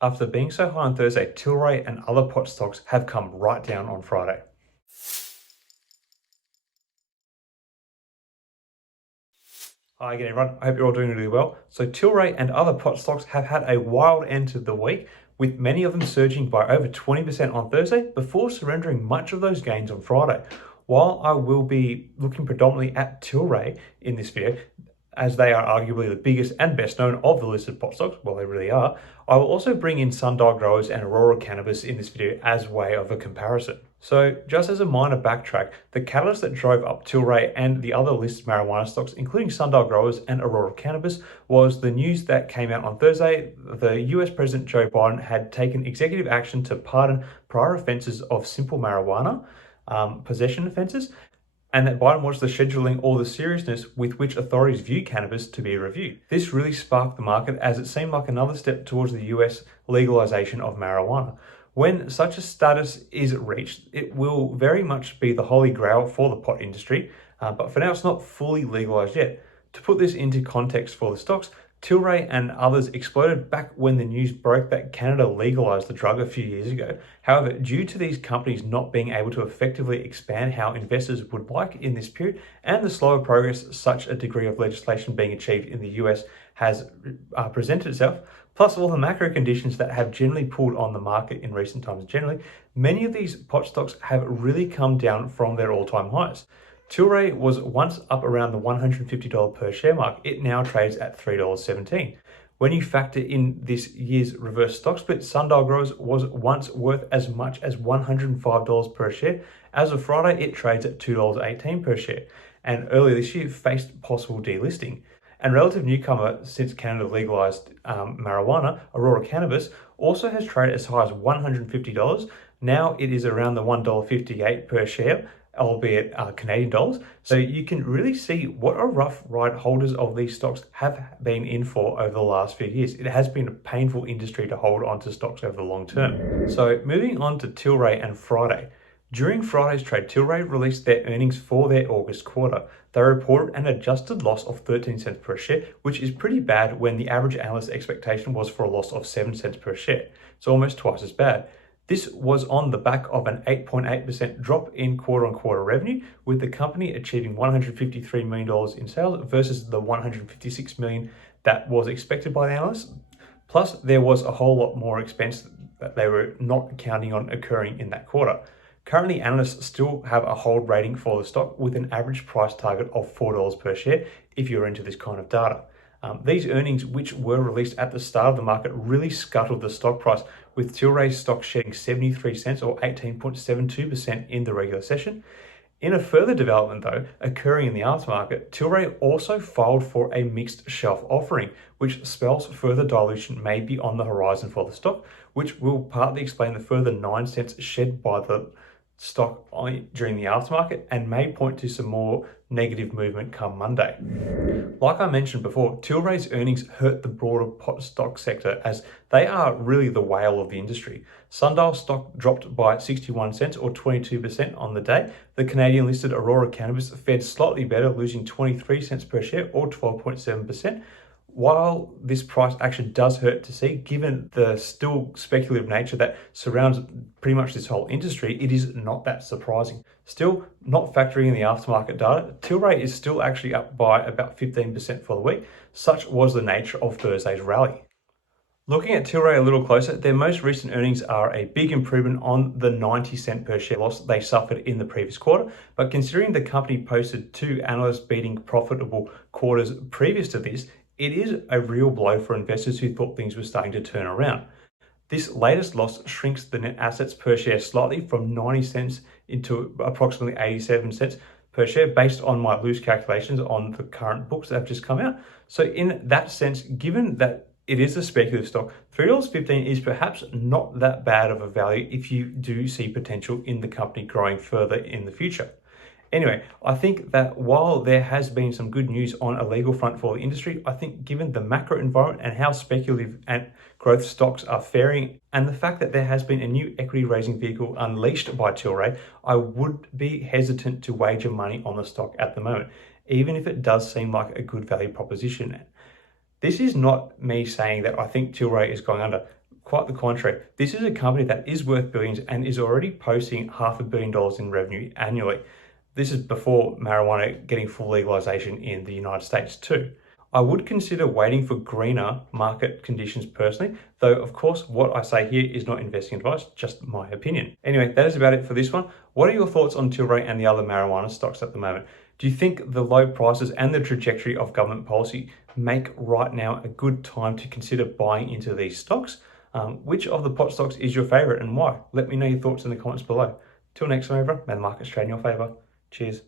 After being so high on Thursday, Tilray and other pot stocks have come right down on Friday. Hi again everyone, I hope you're all doing really well. So Tilray and other pot stocks have had a wild end to the week, with many of them surging by over 20% on Thursday before surrendering much of those gains on Friday. While I will be looking predominantly at Tilray in this video, as they are arguably the biggest and best known of the listed pot stocks, well they really are, I will also bring in Sundial growers and Aurora Cannabis in this video as way of a comparison. So just as a minor backtrack, the catalyst that drove up Tilray and the other listed marijuana stocks, including Sundial growers and Aurora Cannabis, was the news that came out on Thursday. The US President Joe Biden had taken executive action to pardon prior offences of simple marijuana, possession offences, and that Biden wants the scheduling or the seriousness with which authorities view cannabis to be reviewed. This really sparked the market, as it seemed like another step towards the US legalization of marijuana. When such a status is reached, it will very much be the holy grail for the pot industry, but for now it's not fully legalized yet. To put this into context for the stocks, Tilray and others exploded back when the news broke that Canada legalized the drug a few years ago. However, due to these companies not being able to effectively expand how investors would like in this period, and the slower progress such a degree of legislation being achieved in the US has presented itself, plus all the macro conditions that have generally pulled on the market in recent times generally, many of these pot stocks have really come down from their all-time highs. Tilray was once up around the $150 per share mark. It now trades at $3.17. When you factor in this year's reverse stock split, Sundial Growers was once worth as much as $105 per share. As of Friday, it trades at $2.18 per share, and earlier this year faced possible delisting. And relative newcomer since Canada legalized marijuana, Aurora Cannabis, also has traded as high as $150. Now it is around the $1.58 per share, albeit Canadian dollars. So you can really see what a rough ride holders of these stocks have been in for over the last few years. It has been a painful industry to hold onto stocks over the long term. So moving on to Tilray and Friday. During Friday's trade, Tilray released their earnings for their August quarter. They reported an adjusted loss of 13 cents per share, which is pretty bad when the average analyst expectation was for a loss of 7 cents per share. It's almost twice as bad. This was on the back of an 8.8% drop in quarter-on-quarter revenue, with the company achieving $153 million in sales versus the $156 million that was expected by the analysts. Plus, there was a whole lot more expense that they were not counting on occurring in that quarter. Currently, analysts still have a hold rating for the stock with an average price target of $4 per share if you're into this kind of data. These earnings, which were released at the start of the market, really scuttled the stock price, with Tilray's stock shedding 73 cents or 18.72% in the regular session. In a further development though, occurring in the aftermarket, Tilray also filed for a mixed shelf offering, which spells further dilution may be on the horizon for the stock, which will partly explain the further 9 cents shed by the stock during the aftermarket and may point to some more negative movement come Monday. Like I mentioned before, Tilray's earnings hurt the broader pot stock sector, as they are really the whale of the industry. Sundial stock dropped by 61 cents or 22% on the day. The Canadian listed Aurora Cannabis fared slightly better, losing 23 cents per share or 12.7%. While this price action does hurt to see, given the still speculative nature that surrounds pretty much this whole industry, it is not that surprising. Still, not factoring in the aftermarket data, Tilray is still actually up by about 15% for the week. Such was the nature of Thursday's rally. Looking at Tilray a little closer, their most recent earnings are a big improvement on the 90 cent per share loss they suffered in the previous quarter, but considering the company posted 2 analyst beating profitable quarters previous to this, it is a real blow for investors who thought things were starting to turn around. This latest loss shrinks the net assets per share slightly from 90 cents into approximately 87 cents per share based on my loose calculations on the current books that have just come out. So in that sense, given that it is a speculative stock, $3.15 is perhaps not that bad of a value if you do see potential in the company growing further in the future. Anyway, I think that while there has been some good news on a legal front for the industry, I think given the macro environment and how speculative and growth stocks are faring, and the fact that there has been a new equity raising vehicle unleashed by Tilray, I would be hesitant to wager money on the stock at the moment, even if it does seem like a good value proposition. This is not me saying that I think Tilray is going under. Quite the contrary. This is a company that is worth billions and is already posting $500 million in revenue annually. This is before marijuana getting full legalization in the United States too. I would consider waiting for greener market conditions personally, though of course what I say here is not investing advice, just my opinion. Anyway, that is about it for this one. What are your thoughts on Tilray and the other marijuana stocks at the moment? Do you think the low prices and the trajectory of government policy make right now a good time to consider buying into these stocks? Which of the pot stocks is your favorite and why? Let me know your thoughts in the comments below. Till next time, everyone, may the markets trade in your favor. Cheers.